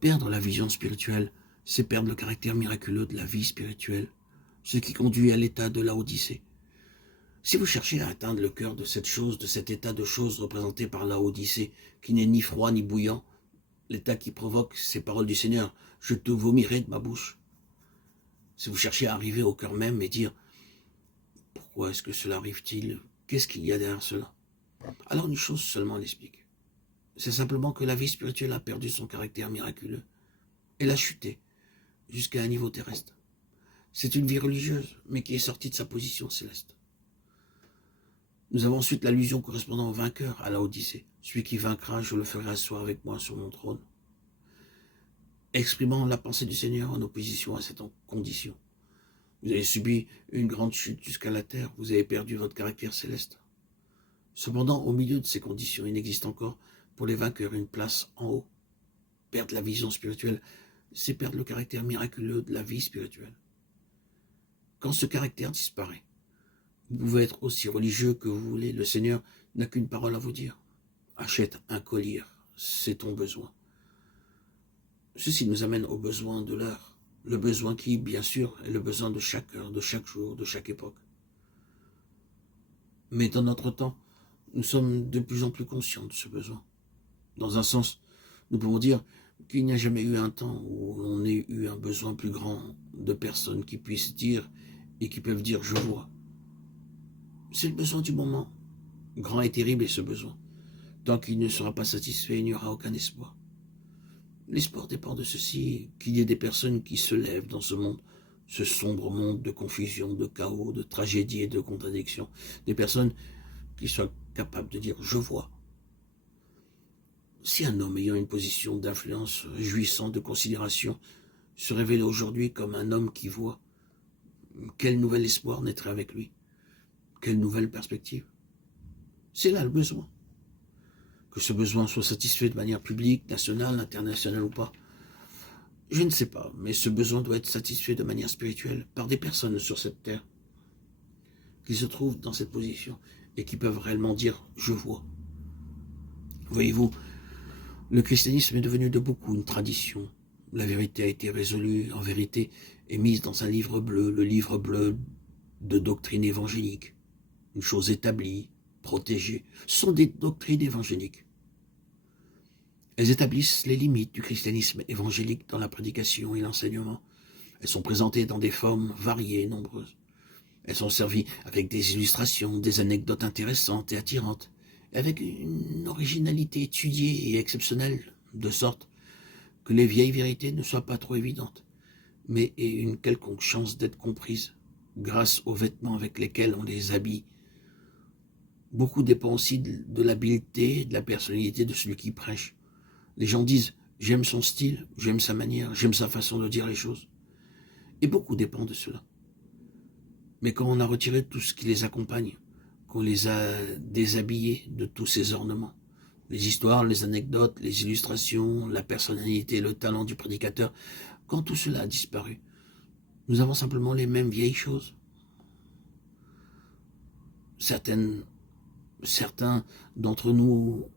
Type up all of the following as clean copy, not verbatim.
Perdre la vision spirituelle, c'est perdre le caractère miraculeux de la vie spirituelle, ce qui conduit à l'état de Laodicée. Si vous cherchez à atteindre le cœur de cette chose, de cet état de choses représenté par Laodicée, qui n'est ni froid ni bouillant, l'état qui provoque ces paroles du Seigneur, « Je te vomirai de ma bouche ». Si vous cherchez à arriver au cœur même et dire « Pourquoi est-ce que cela arrive-t-il? Qu'est-ce qu'il y a derrière cela ?» Alors une chose seulement l'explique. C'est simplement que la vie spirituelle a perdu son caractère miraculeux. Elle a chuté jusqu'à un niveau terrestre. C'est une vie religieuse, mais qui est sortie de sa position céleste. Nous avons ensuite l'allusion correspondant au vainqueur à Laodicée. Celui qui vaincra, je le ferai asseoir avec moi sur mon trône. Exprimant la pensée du Seigneur en opposition à cette condition. Vous avez subi une grande chute jusqu'à la terre, vous avez perdu votre caractère céleste. Cependant, au milieu de ces conditions, il n'existe encore pour les vainqueurs une place en haut. Perdre la vision spirituelle, c'est perdre le caractère miraculeux de la vie spirituelle. Quand ce caractère disparaît, vous pouvez être aussi religieux que vous voulez, le Seigneur n'a qu'une parole à vous dire. Achète un collier, c'est ton besoin. Ceci nous amène au besoin de l'heure, le besoin qui, bien sûr, est le besoin de chaque heure, de chaque jour, de chaque époque. Mais dans notre temps, nous sommes de plus en plus conscients de ce besoin. Dans un sens, nous pouvons dire qu'il n'y a jamais eu un temps où on ait eu un besoin plus grand de personnes qui puissent dire et qui peuvent dire « je vois ». C'est le besoin du moment. Grand et terrible est ce besoin. Tant qu'il ne sera pas satisfait, il n'y aura aucun espoir. L'espoir dépend de ceci, qu'il y ait des personnes qui se lèvent dans ce monde, ce sombre monde de confusion, de chaos, de tragédie et de contradiction. Des personnes qui soient capables de dire « je vois ». Si un homme ayant une position d'influence, jouissant de considération, se révélait aujourd'hui comme un homme qui voit, quel nouvel espoir naîtrait avec lui? Quelle nouvelle perspective? C'est là le besoin. Que ce besoin soit satisfait de manière publique, nationale, internationale ou pas, je ne sais pas, mais ce besoin doit être satisfait de manière spirituelle par des personnes sur cette terre qui se trouvent dans cette position et qui peuvent réellement dire « je vois ». Voyez-vous, le christianisme est devenu de beaucoup une tradition. La vérité a été résolue, en vérité, et mise dans un livre bleu, le livre bleu de doctrine évangélique. Une chose établie, protégée, sont des doctrines évangéliques. Elles établissent les limites du christianisme évangélique dans la prédication et l'enseignement. Elles sont présentées dans des formes variées et nombreuses. Elles sont servies avec des illustrations, des anecdotes intéressantes et attirantes, avec une originalité étudiée et exceptionnelle, de sorte que les vieilles vérités ne soient pas trop évidentes, mais aient une quelconque chance d'être comprises, grâce aux vêtements avec lesquels on les habille. Beaucoup dépend aussi de l'habileté et de la personnalité de celui qui prêche. Les gens disent « j'aime son style, j'aime sa manière, j'aime sa façon de dire les choses ». Et beaucoup dépend de cela. Mais quand on a retiré tout ce qui les accompagne, qu'on les a déshabillés de tous ces ornements, les histoires, les anecdotes, les illustrations, la personnalité, le talent du prédicateur, quand tout cela a disparu, nous avons simplement les mêmes vieilles choses. Certains d'entre nous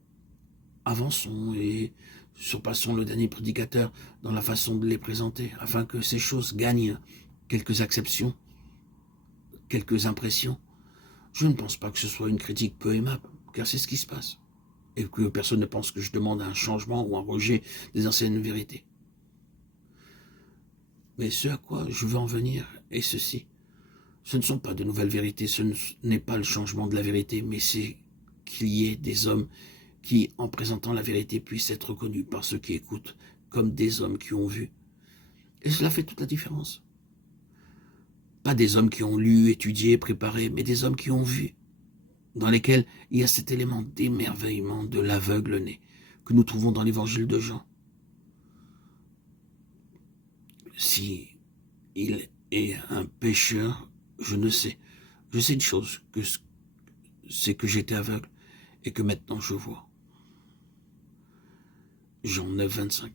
avançons et surpassons le dernier prédicateur dans la façon de les présenter, afin que ces choses gagnent quelques acceptions, quelques impressions. Je ne pense pas que ce soit une critique peu aimable, car c'est ce qui se passe, et que personne ne pense que je demande un changement ou un rejet des anciennes vérités. Mais ce à quoi je veux en venir est ceci. Ce ne sont pas de nouvelles vérités, ce n'est pas le changement de la vérité, mais c'est qu'il y ait des hommes qui, en présentant la vérité, puissent être reconnus par ceux qui écoutent, comme des hommes qui ont vu. Et cela fait toute la différence. Pas des hommes qui ont lu, étudié, préparé, mais des hommes qui ont vu, dans lesquels il y a cet élément d'émerveillement de l'aveugle-né que nous trouvons dans l'évangile de Jean. Si il est un pécheur, je ne sais. Je sais une chose, c'est que j'étais aveugle et que maintenant je vois. Jean 9, 25.